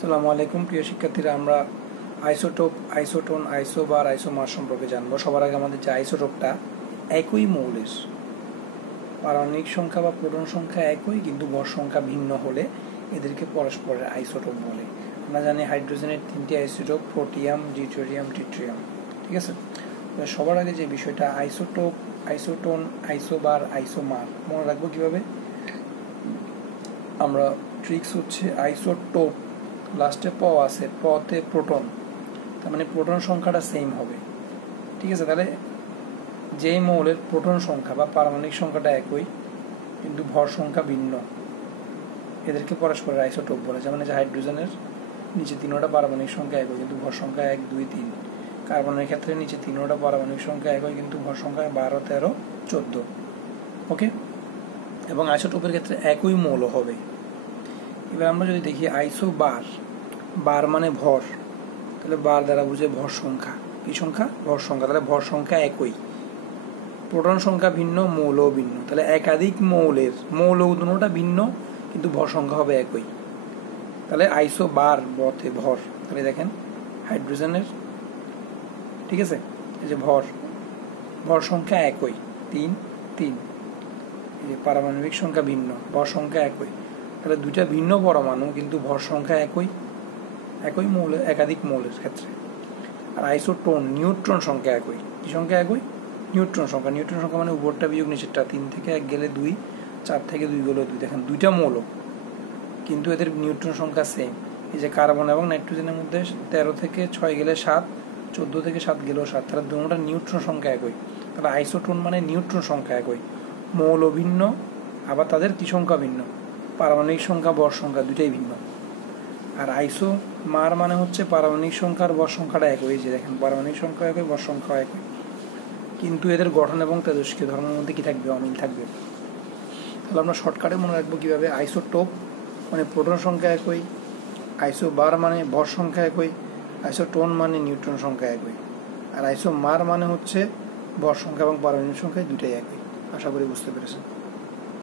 আসসালামু আলাইকুম প্রিয় শিক্ষার্থীরা, আমরা আইসোটোপ, আইসোটোন, আইসোবার, আইসোমার সম্পর্কে জানবো। সবার আগে আমাদের যে আইসোটোপটা একই মৌলের, পারমাণবিক সংখ্যা বা প্রোটন সংখ্যা একই কিন্তু ভর সংখ্যা ভিন্ন হলে এদেরকে পরস্পরের আইসোটোপ বলে। আমরা জানি হাইড্রোজেনের 3টি আইসোটোপ, প্রোটিয়াম, ডিউটেরিয়াম, ট্রিটিয়াম। ঠিক আছে, সবার আগে যে বিষয়টা আইসোটোপ, আইসোটোন, আইসোবার, আইসোমার মনে রাখবো কিভাবে। আমরা ট্রিক্স হচ্ছে আইসোটোপ লাস্টে প আছে, পতে প্রোটন, তার মানে প্রোটন সংখ্যাটা সেম হবে। ঠিক আছে, তাহলে যেই মৌলের প্রোটন সংখ্যা বা পারমাণবিক সংখ্যাটা একই কিন্তু ভর সংখ্যা ভিন্ন, এদেরকে পরস্পরের আইসোটোপ বলে। যেমন যে হাইড্রোজেনের নিচে 3টা পারমাণবিক সংখ্যা একই কিন্তু ভর সংখ্যা 1, 2, 3। কার্বনের ক্ষেত্রে নিচে 3টা পারমাণবিক সংখ্যা একই কিন্তু ভর সংখ্যা 12, 13, 14। ওকে, এবং আইসোটোপের ক্ষেত্রে একই মৌল হবে। এবার আমরা যদি দেখি আইসোবার, বার মানে ভর, তাহলে বার দ্বারা বুঝে ভর সংখ্যা। কি সংখ্যা? ভর সংখ্যা। তাহলে ভর সংখ্যা একই, প্রোটন সংখ্যা ভিন্ন, মৌলও ভিন্ন। তাহলে একাধিক মৌলের মৌল দুটোটা ভিন্ন কিন্তু ভর সংখ্যা হবে একই। তাহলে আইসোবার বতে ভর। তাহলে দেখেন হাইড্রোজেনের, ঠিক আছে, এই যে ভর সংখ্যা একই 3, 3। এই যে পারমাণবিক সংখ্যা ভিন্ন, ভর সংখ্যা একই। তাহলে দুইটা ভিন্ন পরমাণু কিন্তু ভর সংখ্যা একই মৌল, একাধিক মৌলের ক্ষেত্রে। আর আইসোটোন, নিউট্রন সংখ্যা একই। কি সংখ্যা একই? নিউট্রন সংখ্যা। নিউট্রন সংখ্যা মানে উপরটা বিয়োগ নিচেরটা। 3 থেকে 1 গেলে 2, 4 থেকে 2 গেলে 2। দেখেন দুইটা মৌল কিন্তু এদের নিউট্রন সংখ্যা সেম। এই যে কার্বন এবং নাইট্রোজেনের মধ্যে 13 থেকে 6 গেলে 7, 14 থেকে 7 গেলেও 7। তাহলে দুটোটা নিউট্রন সংখ্যা একই। তাহলে আইসোটোন মানে নিউট্রন সংখ্যা একই, মৌল ভিন্ন, আবার তাদের কি সংখ্যা ভিন্ন, পারমাণবিক সংখ্যা, ভর সংখ্যা দুইটাই ভিন্ন। আর আইসোমার মানে হচ্ছে পারমাণবিক সংখ্যা আর ভর সংখ্যাটা একই। যে দেখেন পারমাণবিক সংখ্যা একই, ভর সংখ্যা একই, কিন্তু এদের গঠন এবং তেজস্ক্রিয় ধর্মের মধ্যে কি থাকবে? অমিল থাকবে। তাহলে আমরা শর্টকাটে মনে রাখবো কিভাবে। আইসোটোপ মানে প্রোটন সংখ্যা একই, আইসোবার মানে ভর সংখ্যা একই, আইসোটোন মানে নিউট্রন সংখ্যা একই, আর আইসোমার মানে হচ্ছে ভর সংখ্যা এবং পারমাণবিক সংখ্যা দুইটাই একই। আশা করি বুঝতে পেরেছেন।